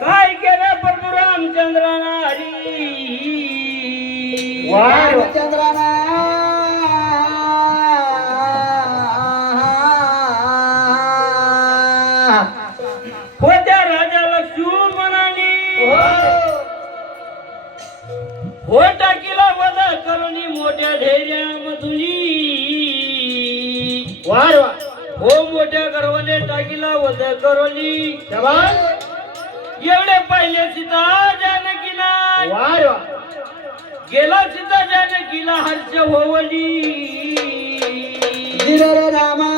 काय केलं प्रभू रामचंद्राना हरी? रामचंद्राना होत्या राजाला शिव म्हणाली हो. टाकीला बदल करुणी मोठ्या धैर्या मधुली वार. वा हो मोठ्या गर्वाने टाकीला वजा करोली एवढे पाहिले सीता जानकीला. गेला सीता जानकीला हर्ष होवली. रामा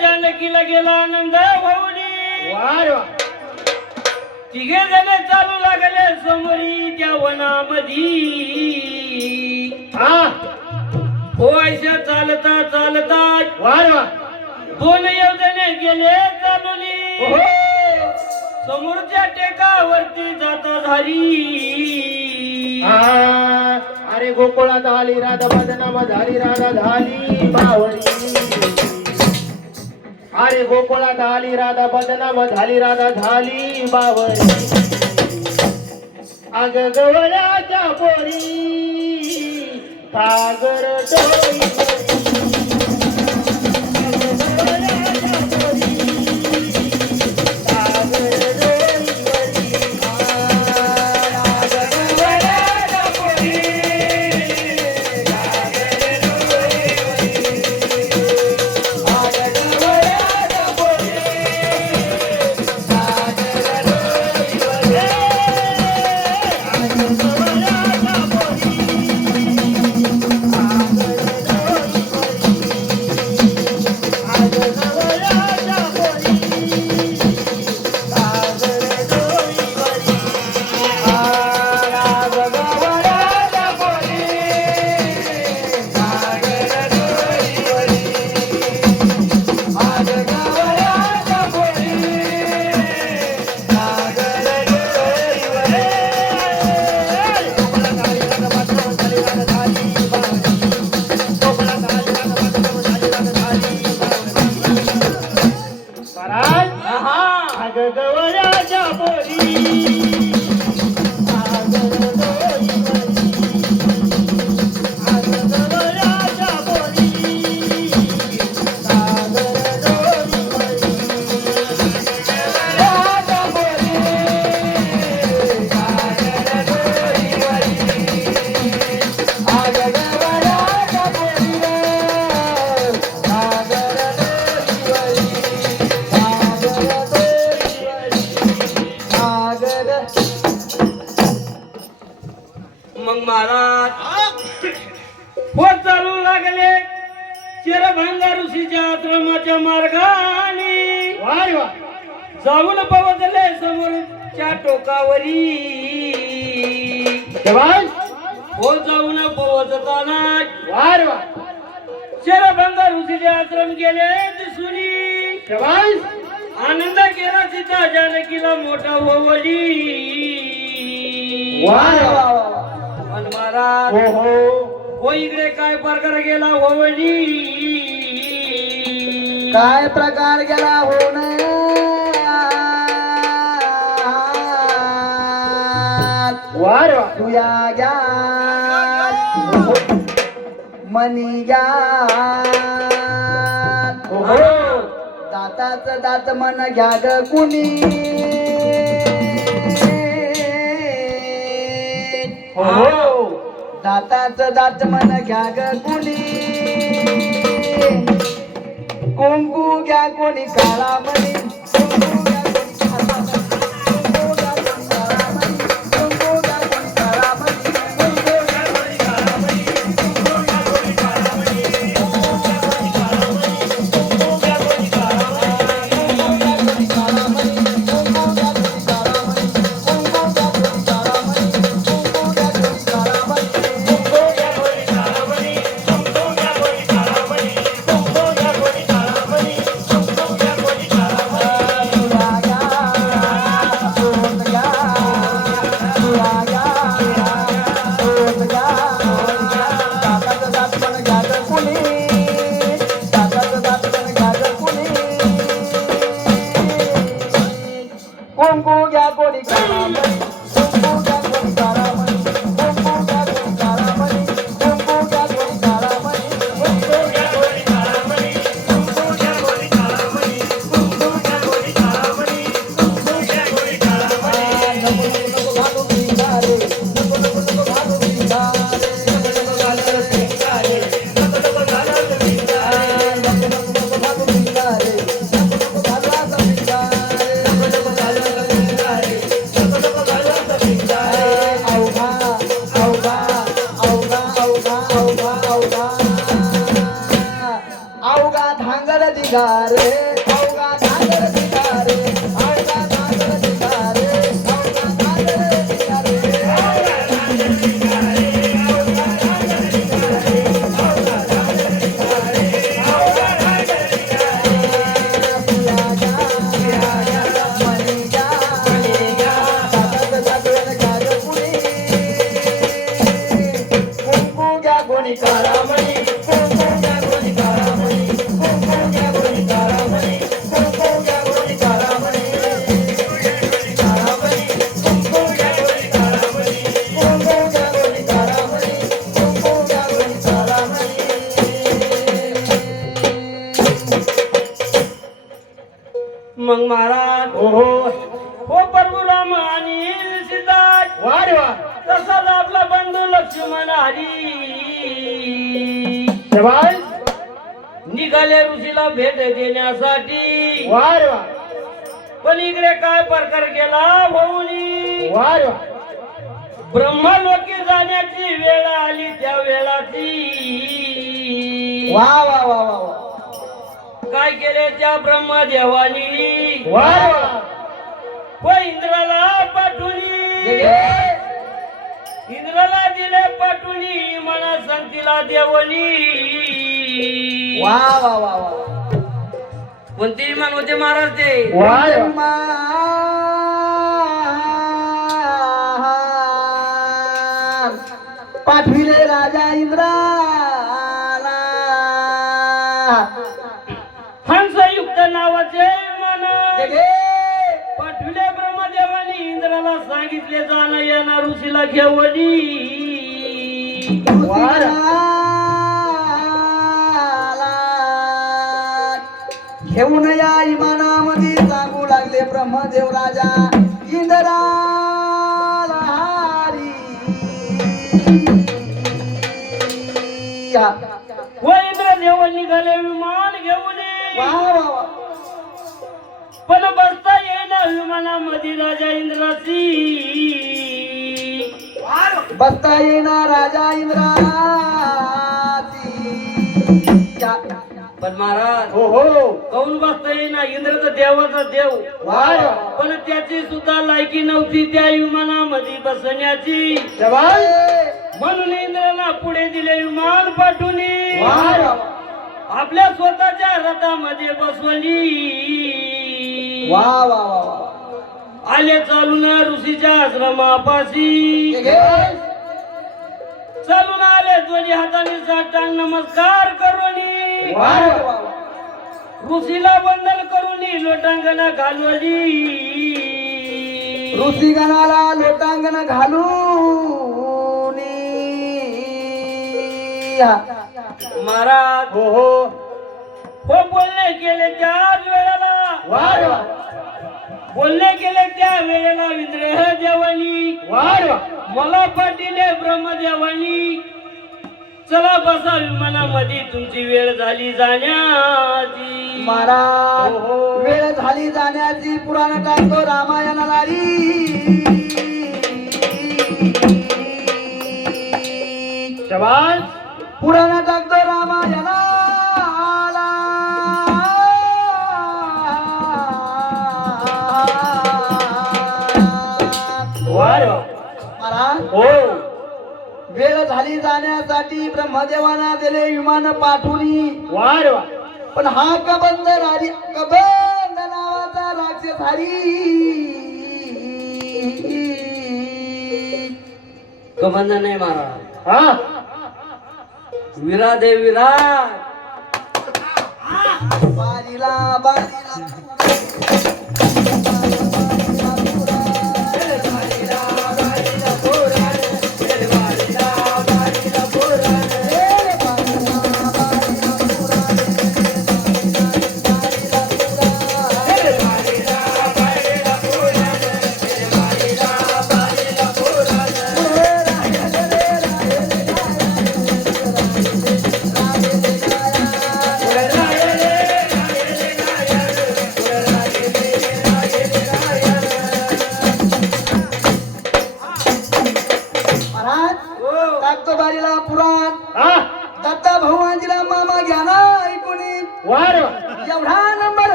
जानकीला गेला आनंद होवली. वार वा तिघे जण चालू लागले समोरी त्या वनामधी. हा? हो चालता चालता वार वा दोन योजने गेले चालवली हो समोरच्या टेकावरती जाता झाली हा, अरे गोकुळात आली राधा बदनामा झाली राधा झाली बावळी. अरे गोकुळात आली राधा बदनामा झाली राधा झाली बावळी अग गवळ्याच्या पोरी सागर डोळी. जाऊन पवतले समोरच्या टोकावरी. हो जाऊन पवतताना वार वा चिरभंगा ऋषीचे आश्रम गेले दिसुनी. आनंद केला सीता जानकीला मोठा होवली वार वा पण महाराज हो हो. हो इकडे काय प्रकार गेला होवली काय प्रकार गेला होऊन वार तुया ग्या मनी ग्या दाताच दात मन घ्या ग कुणी. हो. दाताच दात मन घ्या ग कुणी. कुंकू घ्या कोणी काळा मणी. जवान निघाले ऋषीला भेट देण्यासाठी. वा रे वा पण इकडे काय प्रकार केला भाऊनी? वा रे वा ब्रह्मलोकी जाण्याची वेळ आली त्या वेळाची. वा वा वा वा वा. काय केले त्या ब्रह्मदेवानी? वा व इंद्राला पाठवली. संतीला देवनी वा वा वा वा कोणते विमान होते महाराज ते. पाठविले राजा इंद्राला. हंसयुक्त नावाचे विमान जगे पाठविले ब्रह्मदेवानी इंद्राला सांगितले जाणं येणार ऋषीला घेवली घेऊन या इमानामध्ये सांगू लागले ब्रह्मदेव राजा. व इंद्रदेव निघाले विमान घेऊन पण बसता येईना विमानामध्ये राजा इंद्राची बसता येणार राजा इंद्राची. पण महाराज हो हो. काऊन बसता येईना? इंद्र तर देवाचा देव. वा पण त्याची सुद्धा लायकी नव्हती त्या विमानामध्ये बसण्याची. म्हणून इंद्राला पुढे दिले विमान पाठवून आपल्या स्वतःच्या रथामध्ये बसवली. वा वा वा. आले चालून ऋषीच्या आश्रमापाशी. चालून आले दोन्ही हाताने साष्टांग नमस्कार वा ऋषीला वंदन करून लोटांगण घालवली. ऋषिगणाला लोटांगण घालून. महाराज. हो हो. हो बोलणे केले त्याच वेळेला. रे बोलणे केले त्या वेळेला इंद्र देवानी रे मला पाटीले ब्रह्मदेवानी चला बसा विमानामध्ये तुमची वेळ झाली जाण्याची. महाराज हो, हो. वेळ झाली जाण्याची पुराण टाकतो रामायणाला जवान. झाली जाण्यासाठी ब्रह्मदेवाना दिले विमान पाठवली वार पण हा कबंद राजी कबंद नावाचा राक्षस हरी. कबंध नाही महाराज. हा? विरा दे विरा बारीला बारीला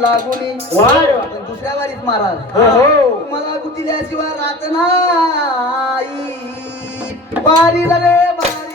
लागुनी वार. पण दुसऱ्या वारीत महाराज. हो मला गुतिल्याशिवाय राहत नाही. बारीला रे बारी